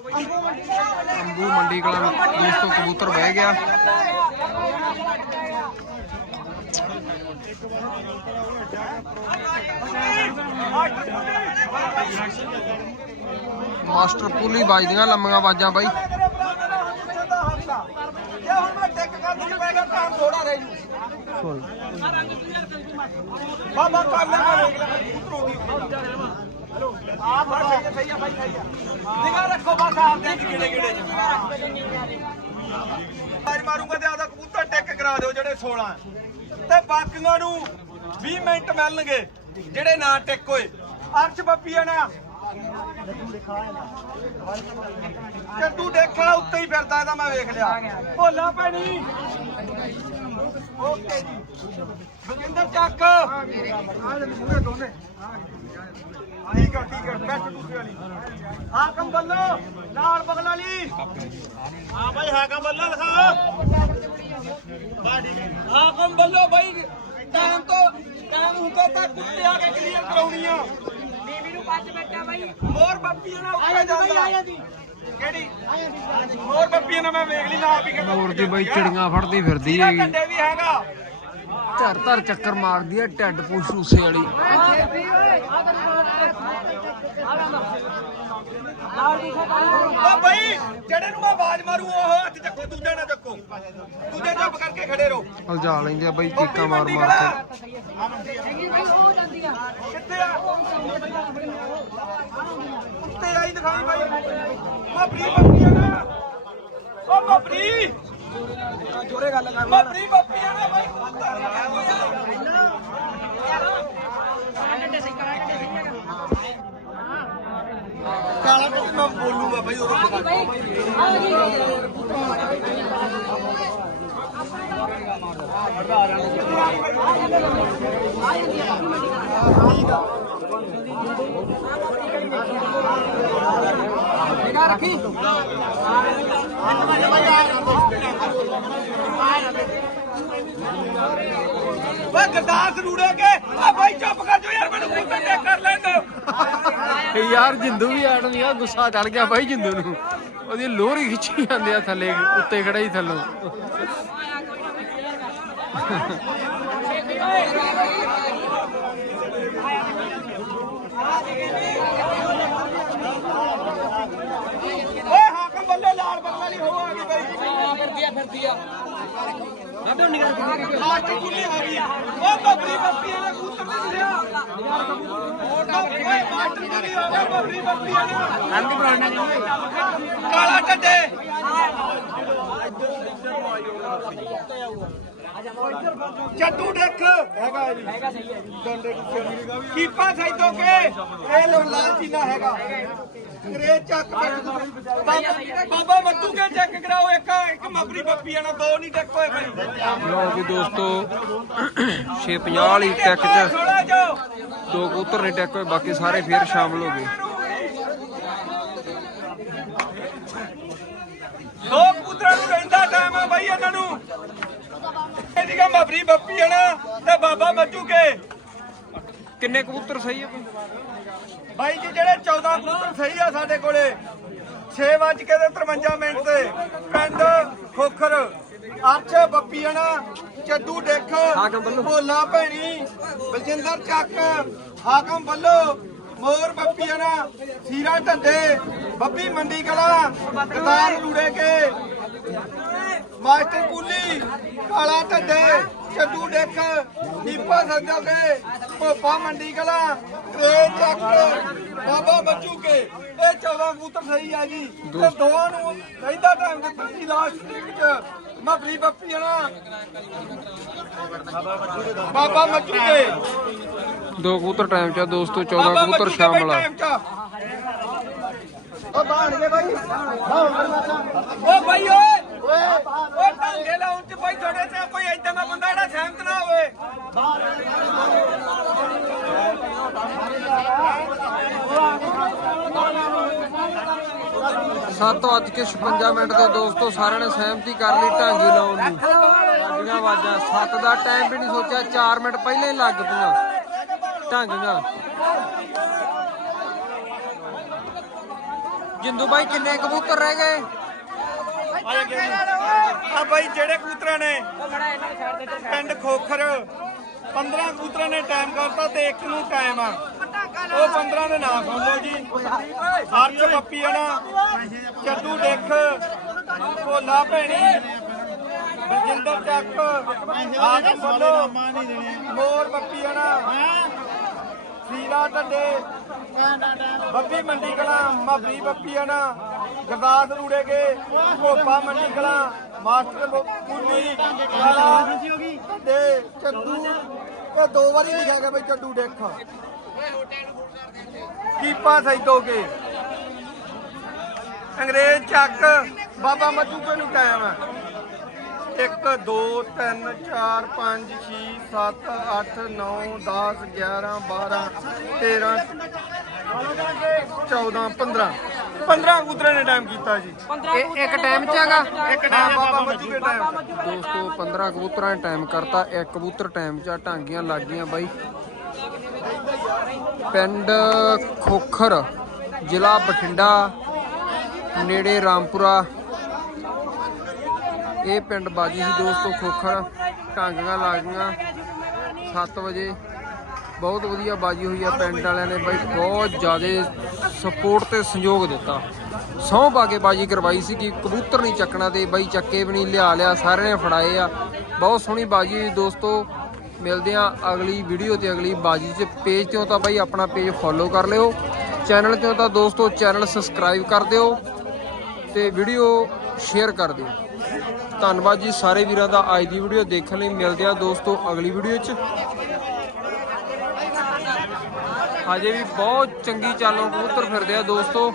ਅੰਬੂ ਮੰਡੀ ਕਲਾ ਦੋਸਤੋ ਕਬੂਤਰ ਬਹਿ ਗਿਆ। ਮਾਸਟਰ ਪੁਲੀ ਵੱਜਦੀਆਂ ਲੰਮੀਆਂ ਆਵਾਜ਼ਾਂ ਬਾਈ। ਜੇ ਹੁਣ ਮੈਂ ਟਿਕ ਕਰ ਦੂੰ ਪੈਗਾ ਕੰਮ ਥੋੜਾ ਰਹਿ ਜੂ ਬਾਬਾ ਕਰ ਲੈ ਮੈਂ ਵੇਖ ਲੈ ਕਬੂਤਰ ਆਉਂਦੀ ਆ ਬਸ ਸਹੀ ਆ ਸਹੀ ਆ ਬਾਈ ਸਹੀ ਆ। ਨਿਗਾਹ ਰੱਖੋ ਬਸ ਆਪ ਦੇ। ਕਿਹੜੇ ਕਿਹੜੇ ਅੱਜ ਮਾਰੂੰਗਾ ਤੇ ਆਦਾ ਕਬੂਤਰ ਟਿਕ ਕਰਾ ਦਿਓ ਜਿਹੜੇ 16 ਤੇ ਬਾਕੀਆਂ ਨੂੰ 20 ਮਿੰਟ ਮਿਲਣਗੇ ਜਿਹੜੇ ਨਾ ਟਿਕ ਹੋਏ। ਅਰਸ਼ ਬੱਪੀਆ ਨਾ। ਚੱਟੂ ਦੇਖਿਆ ਉੱਤੇ ਹੀ ਫਿਰਦਾ ਇਹਦਾ ਮੈਂ ਵੇਖ ਲਿਆ। ਭੋਲਾ ਭੈਣੀ। ਓਕੇ ਜੀ। ਬਲਜਿੰਦਰ ਚੱਕ। ਠੀਕ ਆ ਠੀਕ ਆ ਬੈਠ ਦੂਸਰੀ ਵਾਲੀ। ਹਾਕਮ ਬੱਲੋ ਨਾਲ ਬਗਲ ਵਾਲੀ ਹਾਂ ਭਾਈ ਹਾਕਮ ਬੱਲੋ ਲਿਖਾ। ਬਾ ਠੀਕ ਹੈ ਹਾਕਮ ਬੱਲੋ ਭਾਈ ਟਾਈਮ ਤੋਂ ਟਾਈਮ ਹੁੰਦੇ ਤਾਂ ਕੁੱਤੇ ਆ ਕੇ ਕਲੀਅਰ ਕਰਾਉਣੀ ਆ ਬੀਬੀ ਨੂੰ ਪੰਜ ਮਿੰਟਾਂ ਬਾਈ। ਮੋਰ ਬੱਪੀਆਂ ਨਾਲ ਉੱਤੇ ਜਾਂਦਾ। ਕਿਹੜੀ? ਮੋਰ ਬੱਪੀਆਂ ਨਾਲ ਮੈਂ ਵੇਖ ਲਈ ਨਾ ਵੀ ਕਹਿੰਦਾ ਹੋਰ ਦੀ ਬਾਈ ਚਿੜੀਆਂ ਫੜਦੀ ਫਿਰਦੀ ਹੈਗੀ। ਘੰਟੇ ਵੀ ਹੈਗਾ? ਧਰ ਧਰ ਚੱਕਰ ਮਾਰਦੀ ਹੈ ਟੱਡ ਪੂਛ ਰੂਸੇ ਵਾਲੀ। ਓ ਬਈ ਜਿਹੜੇ ਨੂੰ ਮੈਂ ਆਵਾਜ਼ ਮਾਰੂ ਉਹ ਹੱਥ ਚੱਕੋ ਦੂਜਾ ਨਾ ਚੱਕੋ। ਦੂਜੇ ਚੁੱਪ ਕਰਕੇ ਖੜੇ ਰਹੋ। ਹਲਜਾ ਲੈਂਦੇ ਆ ਬਾਈ ਬੱਪੀ ਚੀਕਾਂ ਮਾਰ ਮਾਰ ਕੇ ਕਿੱਥੇ ਆ? ਉੱਤੇ ਆਈ ਦਿਖਾਈ ਬਾਈ। ਬੱਪਰੀ ਬੱਪੀ ਆ ਨਾ ਓ ਬੱਪਰੀ ਜੋਰੇ ਗੱਲ ਕਰ ਬੱਪਰੀ ਬੱਪੀ ਆ ਨਾ ਬਾਈ ਕੁੱਤਾ ਕਾਲਾ ਟਿੱਕੀ ਮੈਂ ਬੋਲੂਗਾ ਬਾਈ ਉਦੋਂ ਓਏ ਗਰਦਾਸ ਰੂੜੇ ਕੇ ਆ ਬਾਈ ਚੁੱਪ ਕਰ ਜੋ ਯਾਰ ਮੈਨੂੰ ਕੁੱਤੇ ਟੇਕ ਕਰ ਲੈਣ ਯਾਰ ਜਿੰਦੂ ਵੀ ਆੜ ਨਹੀਂ ਗੁੱਸਾ ਚੜ ਗਿਆ ਬਾਈ ਜਿੰਦੂ ਨੂੰ। ਉਹਦੀ ਲੋਹਰੀ ਖਿੱਚੀ ਜਾਂਦੇ ਆ ਥੱਲੇ, ਉੱਤੇ ਖੜਾ ਹੀ ਥੱਲੋਂ। ਓਏ ਵੱਲੋਂ ਲਾਲ ਬੱਗਲਾ ਨਹੀਂ ਹੋ ਆ ਗਈ ਬਾਈ ਫਿਰਦੀ ਆ ਫਿਰਦੀ ਆ। ਆਟੋ ਨਿਕਲ। ਕੇ ਮਾਸਟਰ ਕੁਲੀ ਆ ਗਈ ਓ ਬੱਬਰੀ ਬੱਪੀ ਆ। ਕੂਤਰ ਨਹੀਂ ਲਿਆ ਓਏ ਮਾਸਟਰ ਕੁਲੀ ਆ ਗਿਆ ਬੱਬਰੀ ਬੱਪੀ ਆ। ਕੰਦ ਬਰਾਣਾ ਕਾਲਾ ਟੱਡੇ ਚੱਟੂ ਡੱਕ ਹੈਗਾ ਜੀ। ਹੈਗਾ ਸਹੀ ਹੈ ਡੰਡੇ ਕੀਪਾ ਸੈਦੋ ਕੇ। ਇਹ ਲੋਲਾ ਚੀਨਾ ਹੈਗਾ। ਕਰੇ ਚੱਕ ਬਾਬਾ- ਮੱਤੂ ਕੇ ਚੈੱਕ ਕਰਾਓ ਇੱਕ ਇੱਕ ਮਗਰੀ ਬੱਪੀ ਆਣਾ ਦੋ ਨਹੀਂ ਟੱਕ ਹੋਏ ਭਾਈ। ਲਓ ਵੀ ਦੋਸਤੋ 650 ਵਾਲੀ ਟੈਕ ਚ ਥੋੜਾ ਜੋ ਦੋ ਕਬੂਤਰ ਨੇ ਟੈਕ ਹੋਏ ਬਾਕੀ ਸਾਰੇ ਫੇਰ ਸ਼ਾਮਲ ਹੋ ਗਏ। ਦੋ ਕਬੂਤਰਾਂ ਨੂੰ ਰਹਿੰਦਾ ਟਾਈਮ ਆ ਬਾਈ ਇਹਨਾਂ ਨੂੰ। ਇਹਦੀ ਕਾ ਮਗਰੀ ਬੱਪੀ ਆਣਾ ਤੇ ਬਾਬਾ ਮੱਤੂ ਕੇ। ਕਿੰਨੇ ਕਬੂਤਰ ਸਹੀ ਆ ਬਈ ਜੀ ਜਿਹੜੇ 14 ਕਬੂਤਰ ਸਹੀ ਆ ਸਾਡੇ ਕੋਲੇ 6 ਵਜ ਕੇ ਤੇ 53 ਮਿੰਟ ਤੇ ਪਿੰਡ ਖੋਖਰ ਅਰਸ਼ ਬੱਪੀਆਣਾ ਚੱਡੂ ਡੇਖ। ਭੋਲਾ ਭੈਣੀ ਬਲਜਿੰਦਰ ਚੱਕ ਹਾਕਮ ਬੱਲੋ ਮੋਰ ਬੱਪੀਆਣਾ ਸੀਰਾ ਢੱਡੇ ਬੱਬੀ ਮੰਡੀ ਕਲਾ ਕਦਾਰ ਲੂੜੇ ਕੇ ਮਾਸਟਰ ਕੁੱਲੀ ਕਾਲਾ ਢੱਡੇ ਚੱਡੂ ਡੇਖ ਦੀਪਾ ਸੰਜਲ ਦੇ ਭੋਪਾ ਮੰਡੀ ਕਲਾ ਕਰੇ ਚੱਕ ਬਾਬਾ ਬੱਚੂ ਕੇ। ਇਹ 14 ਕਬੂਤਰ ਸਹੀ ਆ ਜੀ। ਤੇ ਦੋਵਾਂ ਨੂੰ ਰਹਿੰਦਾ ਟਾਈਮ ਦਿੱਤਾ ਜੀ ਲਾਸਟ ਟ੍ਰਿਕ ਚ। ਮਫਰੀ ਬੱਪੀ ਆਣਾ ਬਾਬਾ ਮੱਚੂ ਕੇ। ਦੋ ਕਬੂਤਰ ਟਾਈਮ ਚ ਆ ਦੋਸਤੋ 14 ਬਾਬਾ ਕਬੂਤਰ ਕੇ ਸ਼ਾਮਲ ਆ। ਉਹ ਬਾਹਰ ਗਏ ਬਾਈ। ਓ ਬਾਈ ਓਏ। ਓਏ ਢਾਂਗੇ ਲਾਉਣ ਚ ਬਾਈ ਤੁਹਾਡੇ ਤੇ ਕੋਈ ਏਦਾਂ 7:56 ਮਿੰਟ ਤੇ ਦੋਸਤੋ ਸਾਰਿਆਂ ਨੇ ਸਹਿਮਤੀ ਕਰ ਲਈ ਢਾਂਗੀ ਲਾਉਣ ਨੂੰ ਢਾਂਗੀਆਂ ਆਵਾਜ਼ਾਂ 7 ਦਾ ਟਾਈਮ ਵੀ ਨਹੀਂ ਸੋਚਿਆ 4 ਮਿੰਟ ਪਹਿਲਾਂ ਹੀ ਲੱਗ ਪਈਆਂ। ਢਾਂਗੀਆਂ। ਜਿੰਦੂ ਬਾਈ, ਕਿੰਨੇ ਕਬੂਤਰ ਰਹਿ ਗਏ? ਆ ਬਾਈ, ਜਿਹੜੇ ਕਬੂਤਰਾਂ ਨੇ ਪਿੰਡ ਖੋਖਰ 15 ਕਬੂਤਰਾਂ ਨੇ ਟਾਈਮ ਕਰਤਾ ਤੇ ਇੱਕ ਨੂੰ ਟਾਈਮ ਆ। ਉਹ 15 ਦੇ ਨਾਂ ਸੁਣ ਲਓ ਜੀ। ਹਰਚ ਪੱਪੀ ਚੱਡੂ ਡਿੱਖ, ਭੋਲਾ ਭੈਣੀ, ਬਲਜਿੰਦਰ ਚੱਕ ਆਹ ਬੋਲੋ ਮੋਰ ਪੱਪੀ ਸੀਰਾ ਢੱਡੇ, ਬੱਬੀ ਮੰਡੀ ਕਲਾ ਮੱਬੀ ਬੱਬੀ ਆਣਾ ਗਰਦਾਸ ਰੂੜੇ ਕੇ ਭੋਪਾ ਮੰਡੀ ਕਲਾ, ਮਾਸਟਰ ਕੁੱਲੀ ਤੇ ਚੱਦੂ ਇਹ ਦੋ ਵਾਰੀ ਲਿਖਿਆ ਗਿਆ ਬਈ ਚੱਦੂ ਡੇਖ। ਕੀਪਾ ਸੈਦੋਗੇ ਅੰਗਰੇਜ਼ ਚੱਕ। ਬਾਬਾ ਮੱਜੂਕੇ ਨੂੰ ਕਾਇਮ ਹੈ 1 2 3 4 5 6 7 8 9 10 11 12 13 14 15 15 ਕਬੂਤਰਾਂ ਨੇ ਟਾਈਮ ਕੀਤਾ ਜੀ। ਇਹ ਇੱਕ ਟਾਈਮ ਚ ਹੈਗਾ? ਇੱਕ ਟਾਈਮ ਬਾਬਾ ਮੱਜੂ ਕੇ ਟਾਈਮ ਦੋਸਤੋ 15 ਕਬੂਤਰਾਂ ਨੇ ਟਾਈਮ ਕਰਤਾ। ਇੱਕ ਕਬੂਤਰ ਟਾਈਮ ਚ ਆ, ਢਾਂਗੀਆਂ ਲੱਗ ਗਈਆਂ ਬਾਈ। ਪਿੰਡ ਖੋਖਰ, ਜ਼ਿਲ੍ਹਾ ਬਠਿੰਡਾ, ਨੇੜੇ ਰਾਮਪੁਰਾ। ਇਹ ਪਿੰਡ ਬਾਜੀ ਸੀ, ਦੋਸਤੋ, ਖੋਖਰ ਢਾਂਗੀਆਂ ਲੱਗ ਗਈਆਂ 7 ਵਜੇ। ਬਹੁਤ ਵਧੀਆ ਬਾਜੀ ਹੋਈ ਆ ਪਿੰਡ ਵਾਲਿਆਂ ਨੇ ਬਾਈ, ਬਹੁਤ ਜ਼ਿਆਦਾ ਸਪੋਰਟ ਤੇ ਸੰਯੋਗ ਦਿੱਤਾ। ਸਹੁੰ ਪਾ ਕੇ ਬਾਜੀ ਕਰਵਾਈ ਸੀ ਕਿ ਕਬੂਤਰ ਨਹੀਂ ਚੱਕਣਾ ਤੇ ਬਾਈ ਚੱਕੇ ਵੀ ਨਹੀਂ, ਲਿਆ ਲਿਆ, ਸਾਰਿਆਂ ਨੇ ਫੜਾਏ ਆ। ਬਹੁਤ ਸੋਹਣੀ ਬਾਜੀ ਹੋਈ ਦੋਸਤੋ। ਮਿਲਦੇ ਆ ਅਗਲੀ ਵੀਡੀਓ ਤੇ ਅਗਲੀ ਬਾਜੀ 'ਚ। ਪੇਜ ਤੋਂ ਤਾਂ ਬਾਈ ਆਪਣਾ ਪੇਜ ਫੋਲੋ ਕਰ ਲਿਓ। ਚੈਨਲ ਤੋਂ ਤਾਂ ਦੋਸਤੋ ਚੈਨਲ ਸਬਸਕ੍ਰਾਈਬ ਕਰ ਦਿਓ ਤੇ ਵੀਡੀਓ ਸ਼ੇਅਰ ਕਰ ਦਿਓ। ਧੰਨਵਾਦ ਜੀ ਸਾਰੇ ਵੀਰਾਂ ਦਾ। ਅੱਜ ਦੀ ਵੀਡੀਓ ਦੇਖਣ ਲਈ ਮਿਲਦੇ ਆ ਦੋਸਤੋ ਅਗਲੀ ਵੀਡੀਓ 'ਚ। ਹਜੇ ਵੀ ਬਹੁਤ ਚੰਗੀ ਚਾਲੋਂ ਕਬੂਤਰ ਫਿਰਦੇ ਆ ਦੋਸਤੋ।